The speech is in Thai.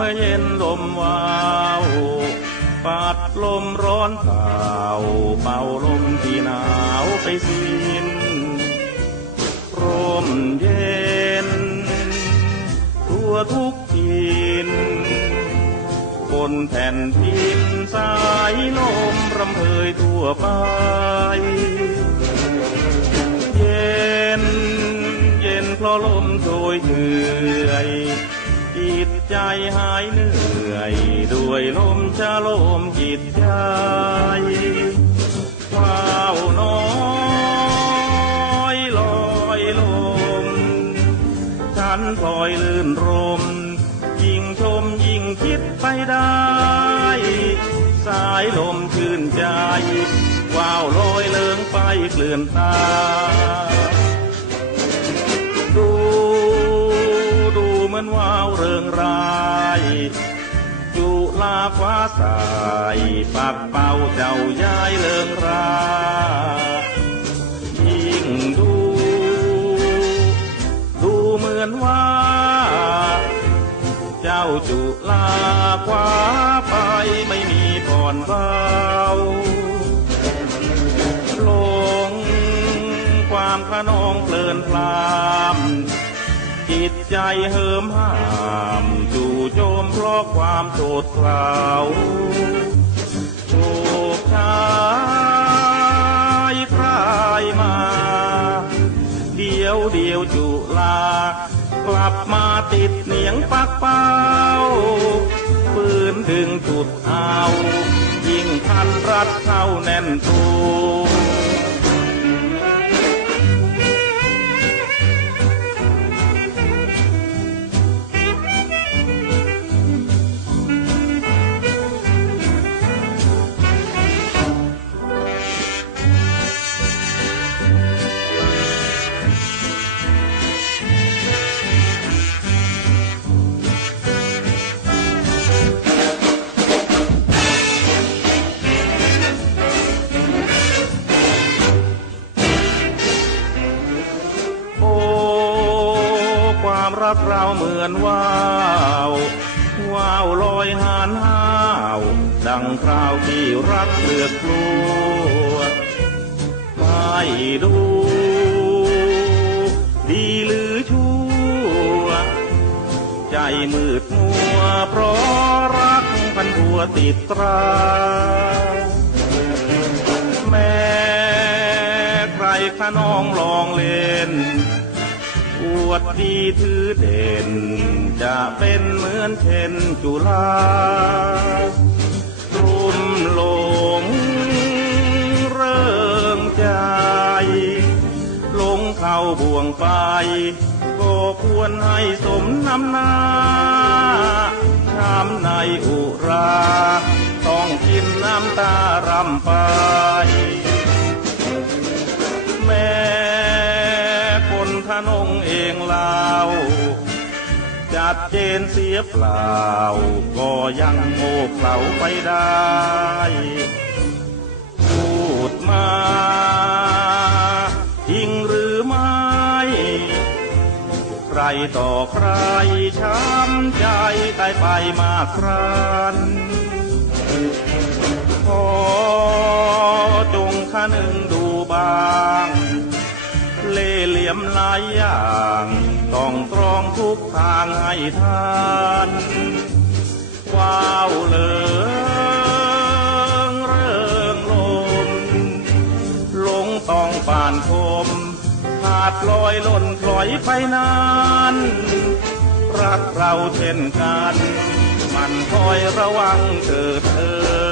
เมื่อเย็นลมวาวปัดลมร้อนเผาเป่าลมที่หนาวไปสิ้นร่มเย็น ทั่วทุกทินบนแผ่นดินสายลมรำเพยทั่วไป เย็น เย็นเพราะลมโชยเอื่อ ใจหายเหนื่อย ด้วยลมชาลมจิตใจว้าวน้อยลอยลม ฉันพลอยลื่นรม ยิ่งชมยิ่งคิดไปได้ สายลมชื่นใจว้าวลอยเลิงไปเกลื่อนตา ปักเป่าเจ้าย้ายเลิงรายิ่งดู ดูเหมือนว่า เจ้าจุลาคว้าไปไม่มีผ่อนเบาหลงความขนองเพลินพลามจิตใจเหิมห้ามจู่โจมเพราะความโสดเกลาายมา เดียวเดียวจุลากลับมาติดเหนียงปักเป้า ปืนถึงจุดเอา ยิ่งพันรัดเข้าแน่นตู ความรักเราเหมือนว่าวว้าวลอยหานห้าว ดังคราวที่รักเลือกกลัวไม่ดู ดีหรือชั่ว ใจมืดมัวเพราะรักพันผัวติดตราแม่ใครขนองลองเล่น วดดีถือเด่น จะเป็นเหมือนเช่นจุฬารุ่มหลงเริ่มใจ ลงเข้าบ่วงไป ก็ควรให้สมน้ำหน้าช้ำในอุรา ต้องกินน้ำตารำไป ดเจนเสียเปล่า ก็ยังโง่เขลาไปได้ พูดมาจริงหรือไม่ ใครต่อใครช้ำใจตายไปมากครันขอจงคนึงดูบาง เล่เหลี่ยมหลายอย่าง ต้องตรองทุกทางให้ท่านว้าวเลิงเริงลม ลงต้องป่านคมขาดลอยล่นปล่อยไปนานรักเราเช่นกัน มันคอยระวังเถิด